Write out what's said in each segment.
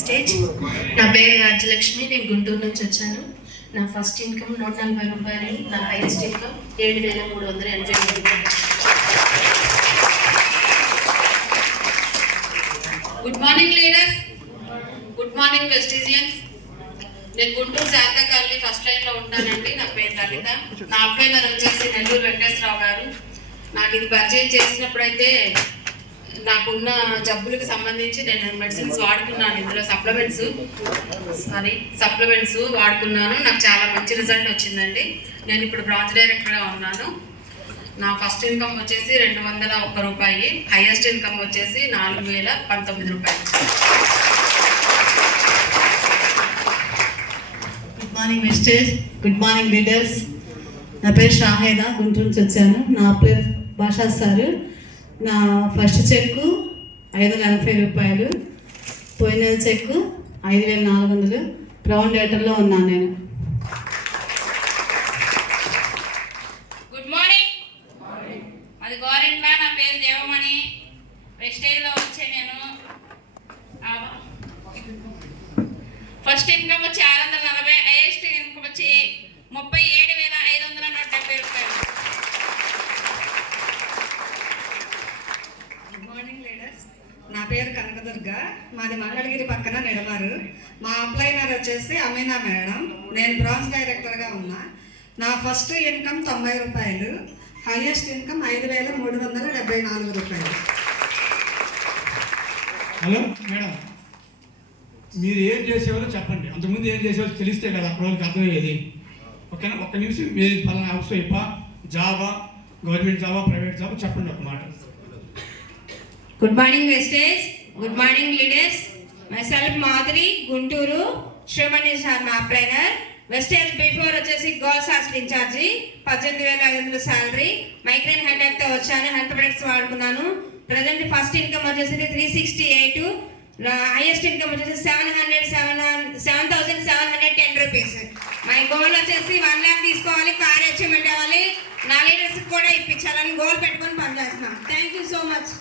Stage. నా పేరు రాజ్యలక్ష్మి నేను గుంటూరు నుంచి వచ్చాను. నా ఫస్ట్ ఇన్కమ్ నూట నలభై రూపాయలు నా హైయెస్ట్ ఇన్కమ్ ఏడు వేల మూడు వందల ఎనభై ఐదు రూపాయలు. Good morning leaders good morning vestigians నేను గుంటూరు శారదా కాలనీ ఫస్ట్ లైన్లో ఉంటానండి. నా పేరు లలిత. నా అబ్బాయి వచ్చేసి నెల్లూరు వెంకటేశ్వరరావు గారు. నాకు ఇది పరిచయం చేసినప్పుడైతే నాకున్న జబ్బులకు సంబంధించి నేను మెడిసిన్స్ వాడుకున్నాను. ఇందులో సప్లిమెంట్స్ సారీ సప్లిమెంట్స్ వాడుకున్నాను. నాకు చాలా మంచి రిజల్ట్ వచ్చిందండి. నేను ఇప్పుడు బ్రాంచ్ డైరెక్టర్గా ఉన్నాను. నా ఫస్ట్ ఇన్కమ్ వచ్చేసి రెండు వందల ఒక్క రూపాయి. హైయెస్ట్ ఇన్కమ్ వచ్చేసి నాలుగు వేల పంతొమ్మిది రూపాయలు. Good morning misters good morning leaders నా పేరు షాహేదా. గుంటూరు నుంచి వచ్చాను. నా పేరు భాషా సారు. నా ఫస్ట్ చెక్కు ఐదు వందల ఎనభై రూపాయలు. పోయిన చెక్కు ఐదు వేల నాలుగు వందలు. గ్రౌండ్ డేటర్లో ఉన్నాను నేను. Good morning. అది గోరెంట్ల నా పేరు దేవమణి. వెస్టేజ్లో వచ్చే నేను. ఫస్ట్ ఇన్కమ్ వచ్చి ఆరు వందల నలభై హైయెస్ట్ ఇన్కమ్ వచ్చి ముప్పై ఏడు వేల ఐదు వందల నూట డెబ్బై రూపాయలు గుడ్ మార్నింగ్ లీడర్స్ నా పేరు కనకదుర్గ మాది మంగళగిరి పక్కన నిడమారు మా అప్లైనర్ వచ్చేసి అమీనా మేడం. నేను బ్రాంచ్ డైరెక్టర్గా ఉన్నా. నా ఫస్ట్ ఇన్కమ్ తొంభై రూపాయలు. హైయెస్ట్ ఇన్కమ్ ఐదు వేల మూడు వందల డెబ్బై నాలుగు రూపాయలు. Hello madam. మీరు ఏం చేసేవారో చెప్పండి. అంతకుముందు ఏం చేసేవారో తెలిస్తే కదా అక్కడ వాళ్ళకి అర్థమయ్యేది. ఓకేనా? ఒక్క నిమిషం మీరు పలానా హౌస్ వైపా జాబా? గవర్నమెంట్ జాబా? ప్రైవేట్ జాబా? చెప్పండి ఒక మాట. Good morning Vestige good morning leaders myself Madhuri Guntur Srimani sir మా అప్లైనర్ వెస్టేజ్ బిఫోర్ వచ్చేసి గర్ల్స్ హాస్టల్ ఇన్ఛార్జి పద్దెనిమిది వేల ఐదు వందల శాలరీ మైగ్రేన్ హెడేక్తో వచ్చాను హెల్త్ ప్రొడక్ట్స్ వాడుకున్నాను. ప్రజెంట్ ఫస్ట్ ఇన్కమ్ వచ్చేసి three sixty eight highest income వచ్చేసి seven hundred seven seven thousand seven hundred ten rupees my goal వచ్చేసి వన్ ల్యాక్ తీసుకోవాలి కార్ అచీవ్మెంట్ అవ్వాలి. నా లీడర్స్కి కూడా ఇప్పించాలని గోల్ పెట్టుకొని పనిచేస్తున్నాం thank you so much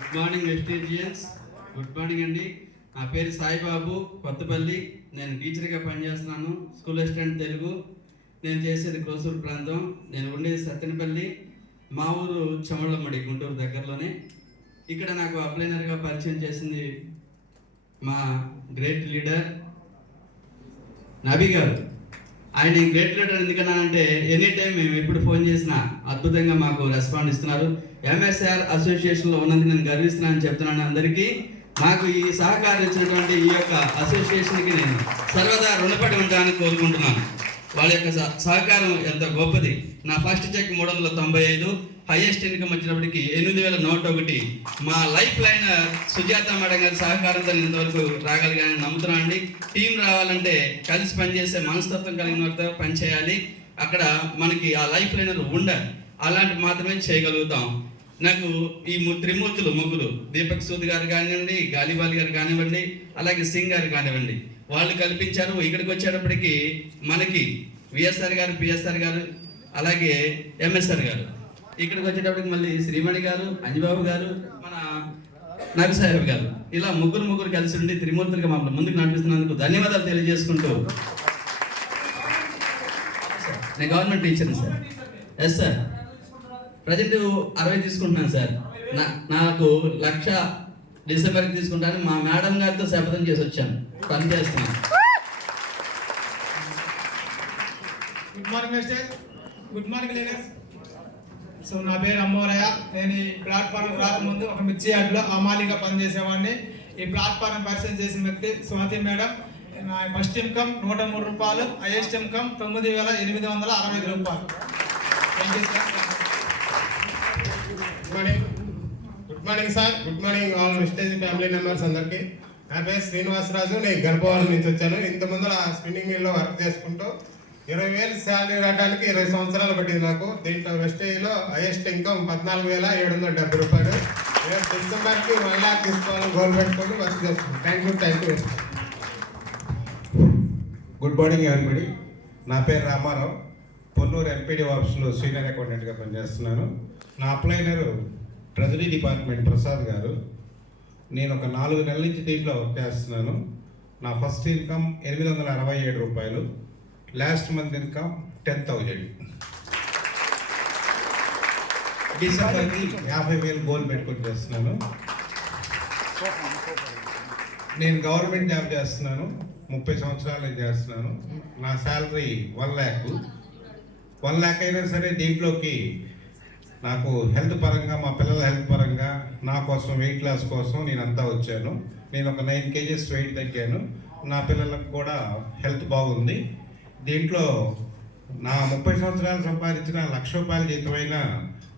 good morning Vestigians good morning అండి. నా పేరు సాయిబాబు కొత్తపల్లి. నేను టీచర్గా పనిచేస్తున్నాను. School assistant Telugu. నేను చేసేది క్రోసూరు ప్రాంతం. నేను ఉండేది సత్తెనపల్లి. మా ఊరు చెమళ్ళమ్మడి గుంటూరు దగ్గరలోనే. ఇక్కడ నాకు అప్లైనర్గా పరిచయం చేసింది మా గ్రేట్ లీడర్ నబీ గారు. ఆయన గ్రేట్ లీడర్ ఎందుకన్నానంటే ఎనీ టైం మేము ఎప్పుడు ఫోన్ చేసినా అద్భుతంగా మాకు రెస్పాండ్ ఇస్తున్నారు. ఎంఎస్ఆర్ అసోసియేషన్లో ఉన్నందుకు నేను గర్విస్తున్నానని చెప్తున్నాను అందరికీ. నాకు ఈ సహకారం ఇచ్చినటువంటి ఈ యొక్క అసోసియేషన్కి నేను సర్వదా రుణపడి ఉంటానని కోరుకుంటున్నాను. వాళ్ళ యొక్క సహ- సహకారం ఎంత గొప్పది. నా ఫస్ట్ చెక్ మూడు వందల తొంభై ఐదు హైయెస్ట్ ఇన్కమ్ వచ్చినప్పటికి ఎనిమిది వేల నూట ఒకటి. మా లైఫ్ లైన్ సుజాత మేడం గారి సహకారంతో ఇంతవరకు రాగలిగానని నమ్ముతున్నాను అండి టీం రావాలంటే కలిసి పనిచేసే మనస్తత్వం కలిగిన వారితో పనిచేయాలి. అక్కడ మనకి ఆ లైఫ్ లైనర్ ఉండాలి అలాంటి మాత్రమే చేయగలుగుతాం. నాకు ఈ త్రిమూర్తులు ముగ్గురు దీపక్ సూద్ గారు కానివ్వండి గాలిబాలి గారు కానివ్వండి అలాగే సింగ్ గారు కానివ్వండి. వాళ్ళు కల్పించారు. ఇక్కడికి వచ్చేటప్పటికి మనకి విఎస్ఆర్ గారు పిఎస్ఆర్ గారు అలాగే ఎంఎస్ఆర్ గారు. ఇక్కడికి వచ్చేటప్పటికి మళ్ళీ శ్రీమణి గారు అంజబాబు గారు మన నాగసాహెబ్ గారు. ఇలా ముగ్గురు ముగ్గురు కలిసి ఉండి త్రిమూర్తులుగా మమ్మల్ని ముందుకు నడిపిస్తున్నందుకు ధన్యవాదాలు తెలియజేసుకుంటూ. నేను గవర్నమెంట్ టీచర్ని సార్ ఎస్ సార్ ప్రజెంట్ అరవై తీసుకుంటున్నాను సార్ నా నాకు లక్ష డిసెంబర్కి తీసుకుంటాను మా మేడం గారితో శపథం చేసి వచ్చాను. పని చేస్తాను good morning mister good morning ladies so నా పేరు అమ్మోరయ్య నేను ఈ ప్లాట్ఫారం రాకముందు ఒక మిర్చి యార్డ్లో అమాలిగా పనిచేసేవాడిని. ఈ ప్లాట్ఫారం పరిచయం చేసిన వ్యక్తి స్వాతి మేడం. నా ఫస్ట్ ఇన్కమ్ నూట మూడు రూపాయలు హైయెస్ట్ ఇన్కమ్ తొమ్మిది వేల ఎనిమిది వందల అరవై ఐదు రూపాయలు. Thank you sir morning sir. Good morning all Vestige family members అందరికీ. నా పేరు శ్రీనివాసరాజు. నేను గర్భవాల నుంచి వచ్చాను. ఇంత ముందు స్పిన్నింగ్ మిల్లో వర్క్ చేసుకుంటూ ఇరవై వేలు శాలరీ రావడానికి ఇరవై సంవత్సరాలు పట్టింది నాకు. దీంట్లో వెస్టేజ్లో హైయెస్ట్ ఇన్కమ్ పద్నాలుగు వేల ఏడు వందల డెబ్బై రూపాయలు. రేపు డిసెంబర్కి వన్ ల్యాక్ తీసుకోవాలని గోల్ పెట్టుకొని వర్క్ చేస్తున్నాను. Thank you thank you. Good morning everybody. నా పేరు రామారావు. పొన్నూరు ఎంపీడీ ఆఫీస్లో సీనియర్ అకౌంటెంట్గా పనిచేస్తున్నాను. నా అప్లైనరు ట్రెజరీ డిపార్ట్మెంట్ ప్రసాద్ గారు నేను ఒక నాలుగు నెలల నుంచి దీంట్లో వర్క్ చేస్తున్నాను. నా ఫస్ట్ ఇన్కమ్ ఎనిమిది వందల అరవై ఏడు రూపాయలు last month income ten thousand. డిసెంబర్కి యాభై వేలు గోల్ పెట్టుకొని చేస్తున్నాను. నేను గవర్నమెంట్ జాబ్ చేస్తున్నాను. ముప్పై సంవత్సరాలు నేను చేస్తున్నాను. నా salary one lakh. One lakh అయినా సరే దీంట్లోకి నాకు హెల్త్ పరంగా మా పిల్లల హెల్త్ పరంగా నా కోసం వెయిట్ లాస్ కోసం నేను అంతా వచ్చాను. నేను ఒక నైన్ కేజీస్ వెయిట్ తగ్గాను. నా పిల్లలకు కూడా హెల్త్ బాగుంది. దీంట్లో నా ముప్పై సంవత్సరాలు సంపాదించిన లక్ష రూపాయల జీతమైన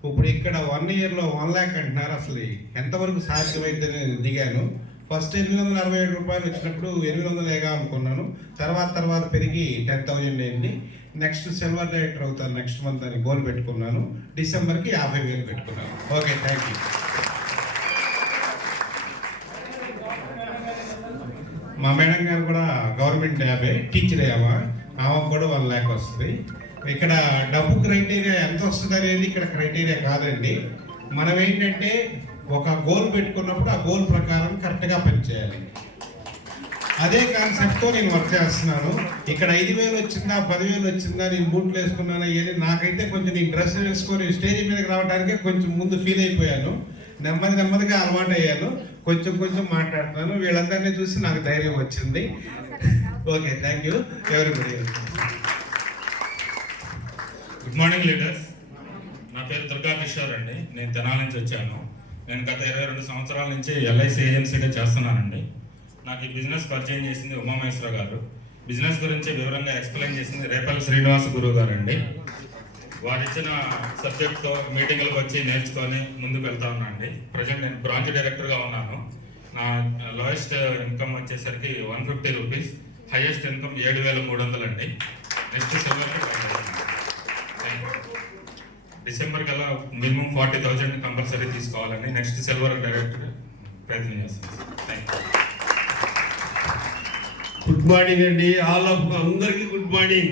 ఇప్పుడు ఇక్కడ వన్ ఇయర్లో వన్ ల్యాక్ అంటున్నారు. అసలు ఎంతవరకు సాధ్యమైందని దిగాను. ఫస్ట్ ఎనిమిది వందల అరవై ఏడు రూపాయలు వచ్చినప్పుడు ఎనిమిది వందలేగా అనుకున్నాను. తర్వాత తర్వాత పెరిగి టెన్ థౌజండ్ అయింది. నెక్స్ట్ సిల్వర్ డైరెక్టర్ అవుతాను నెక్స్ట్ మంత్ అని గోల్ పెట్టుకున్నాను. డిసెంబర్కి యాభై వేలు పెట్టుకున్నాను. Okay thank you. మా మేడం గారు కూడా గవర్నమెంట్ యాభై టీచర్ యాభై ఆమెకు కూడా వన్ ల్యాక్ వస్తుంది. ఇక్కడ డబ్బు క్రైటీరియా ఎంత వస్తుంది అనేది ఇక్కడ క్రైటీరియా కాదండి. మనం ఏంటంటే ఒక గోల్ పెట్టుకున్నప్పుడు ఆ గోల్ ప్రకారం కరెక్ట్గా పనిచేయాలి. అదే కాన్సెప్ట్తో నేను వర్క్ చేస్తున్నాను. ఇక్కడ ఐదు వేలు వచ్చిందా పదివేలు వచ్చిందా నేను బూట్లు వేసుకున్నానా ఏది? నాకైతే కొంచెం నేను డ్రెస్ వేసుకొని స్టేజ్ మీదకి రావడానికే కొంచెం ముందు ఫీల్ అయిపోయాను. నెమ్మది నెమ్మదిగా అలవాటు అయ్యాను. కొంచెం కొంచెం మాట్లాడుతున్నాను. వీళ్ళందరినీ చూసి నాకు ధైర్యం వచ్చింది. Okay thank you everybody good morning leaders నా పేరు దుర్గా కిషోర్ అండి. నేను తెనాల నుంచి వచ్చాను. నేను గత ఇరవై రెండు సంవత్సరాల నుంచి ఎల్ఐసి ఏజెన్సీగా చేస్తున్నానండి. నాకు ఈ బిజినెస్ పరిచయం చేసింది ఉమామహేశ్వర గారు. బిజినెస్ గురించి వివరంగా ఎక్స్ప్లెయిన్ చేసింది రేపల్ శ్రీనివాస గురువు గారు అండి వారు ఇచ్చిన సబ్జెక్ట్తో మీటింగ్లకు వచ్చి నేర్చుకొని ముందుకు వెళ్తా ఉన్నా అండి ప్రజెంట్ నేను బ్రాంచ్ డైరెక్టర్గా ఉన్నాను. నా లోయెస్ట్ ఇన్కమ్ వచ్చేసరికి one fifty rupees highest income ఏడు వేల మూడు వందలు అండి నెక్స్ట్ యూ డిసెంబర్ కల్లా మినిమం ఫార్టీ థౌజండ్ కంపల్సరీ తీసుకోవాలని నెక్స్ట్ సిల్వర్ డైరెక్టర్ ప్రయత్నం చేస్తాను గుడ్ మార్నింగ్ అండి. ఆల్ ఆఫ్ అందరికీ గుడ్ మార్నింగ్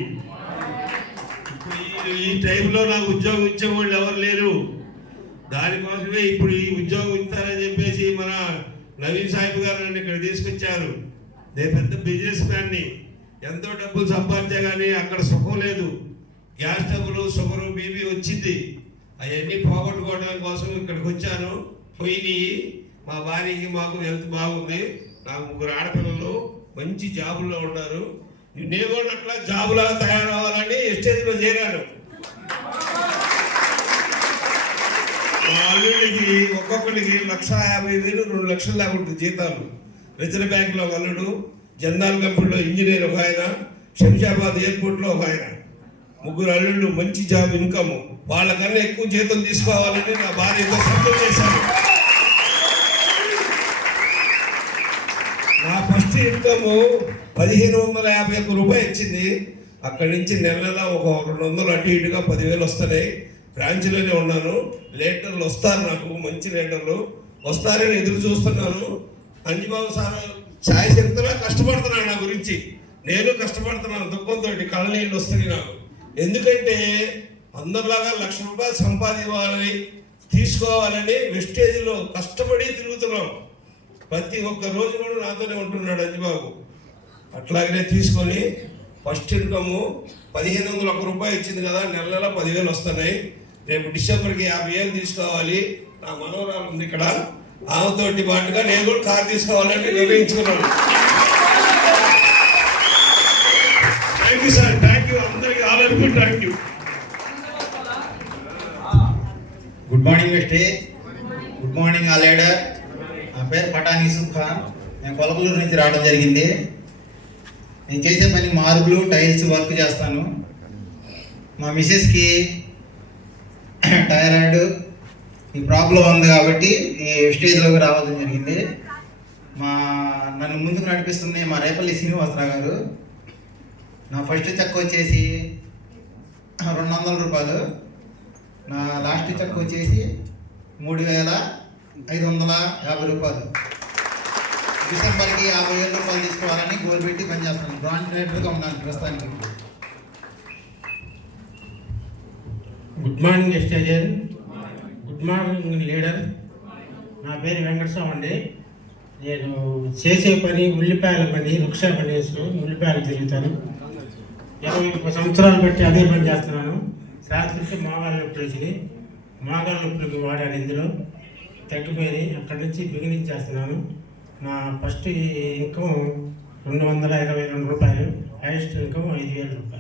ఇప్పుడు ఈ- ఈ టైంలో నాకు ఉద్యోగం ఇచ్చే వాళ్ళు ఎవరు లేరు. దానికోసమే ఇప్పుడు ఈ ఉద్యోగం ఇస్తారని చెప్పేసి మన నవీన్ సాహిబ్ గారు నన్ను ఇక్కడ తీసుకొచ్చారు. నేను పెద్ద బిజినెస్ మ్యాన్ని ఎంతో డబ్బులు సంపాదించా కానీ అక్కడ సుఖం లేదు. గ్యాస్ డబ్బులు షుగరు బీపీ వచ్చింది. అవన్నీ పోగొట్టుకోవడం కోసం ఇక్కడికి వచ్చాను. పోయినాయి. మా భార్యకి మాకు హెల్త్ బాగుంది. నాకు ముగ్గురు ఆడపిల్లలు మంచి జాబుల్లో ఉన్నారు. నేను కూడా అట్లా జాబులాగా తయారవ్వాలని ఎస్టేజ్లో చేరాను. మా అల్లుడికి ఒక్కొక్కరికి లక్ష యాభై వేలు రెండు లక్షల దాకా ఉంటుంది జీతాలు. రిజర్వ్ బ్యాంక్లో ఒక అల్లుడు జందాల్ కంపెనీలో ఇంజనీర్ ఒక ఆయన శంషాబాద్ ఎయిర్పోర్ట్లో ఒక ఆయన. ముగ్గురు అల్లుళ్ళు మంచి జాబ్ ఇన్కమ్. వాళ్ళకన్నా ఎక్కువ జీతం తీసుకోవాలని నా భార్య సంతం చేశాను నా ఫస్ట్ ఇన్కమ్ పదిహేను వందల యాభై ఒక్క రూపాయలు ఇచ్చింది అక్కడి నుంచి నెల నెల ఒక రెండు వందలు అటు ఇటుగా పదివేలు వస్తున్నాయి బ్రాంచ్లోనే ఉన్నాను. లీటర్లు వస్తారు నాకు మంచి లీటర్లు వస్తారని ఎదురు చూస్తున్నాను. అంజబాబు సార్ ఛాయ్ చెప్తున్నా కష్టపడుతున్నాను నా గురించి. నేను కష్టపడుతున్నాను దుఃఖంతో కళ్ళ నీళ్ళు వస్తున్నాయి నాకు. ఎందుకంటే అందరిలాగా లక్ష రూపాయలు సంపాదించాలని తీసుకోవాలని వెస్టేజ్లో కష్టపడి తిరుగుతున్నాం. ప్రతి ఒక్క రోజు కూడా నాతోనే ఉంటున్నాడు అంజిబాబు. అట్లాగనే తీసుకొని ఫస్ట్ ఇన్కమ్ పదిహేను వందల ఒక్క రూపాయి ఇచ్చింది కదా నెల నెల పదివేలు వస్తున్నాయి. రేపు డిసెంబర్కి యాభై వేలు తీసుకోవాలి. నా మనోరాలు ఉంది ఇక్కడ. ఆమెతోటి పాటుగా నేను కూడా కార్ తీసుకోవాలని నిర్ణయించుకున్నాను. అందరికీ థ్యాంక్ యూ గుడ్ మార్నింగ్ మిస్టే గుడ్ మార్నింగ్ ఆ లీడర్ నా పేరు పఠాన్ యూసుఫ్ ఖాన్ నేను కొలకలూరు నుంచి రావడం జరిగింది. నేను చేసే పని మార్బులు టైల్స్ వర్క్ చేస్తాను. మా మిసెస్కి థైరాయిడ్ ఈ ప్రాబ్లం ఉంది కాబట్టి ఈ స్టేజ్లోకి రావడం జరిగింది. మా నన్ను ముందుకు నడిపిస్తుంది మా రేపల్లి శ్రీనివాసరావు గారు నా ఫస్ట్ చెక్ వచ్చేసి రెండు వందల రూపాయలు. నా లాస్ట్ చెక్ వచ్చేసి మూడు వేల ఐదు వందల యాభై రూపాయలు. డిసెంబర్కి యాభై వేల రూపాయలు తీసుకోవాలని గోల్ పెట్టి పనిచేస్తాను బ్రాంచ్ డైరెక్టర్గా ఉన్నాను ప్రస్తుతానికి. గుడ్ మార్నింగ్ ఎస్టేజర్ గుడ్ మార్నింగ్ లీడర్. నా పేరు వెంకటస్వామి అండి. నేను చేసే పని ఉల్లిపాయల పని రిక్షా పని వేసుకొని ఉల్లిపాయలు తిరుగుతాను. ఇరవై ముప్పై సంవత్సరాలు పెట్టి అదే పని చేస్తున్నాను. శాస్త్రికి మోకాళ్ళ నొప్పులు వచ్చినాయి. మోకాళ్ళ నొప్పులకి వాడాను ఇందులో. తగ్గిపోయి అక్కడి నుంచి బిగినింగ్ చేస్తున్నాను. నా ఫస్ట్ ఇన్కమ్ రెండు వందల ఇరవై రెండు రూపాయలు. హైయెస్ట్ ఇన్కమ్ ఐదు వేల రూపాయలు.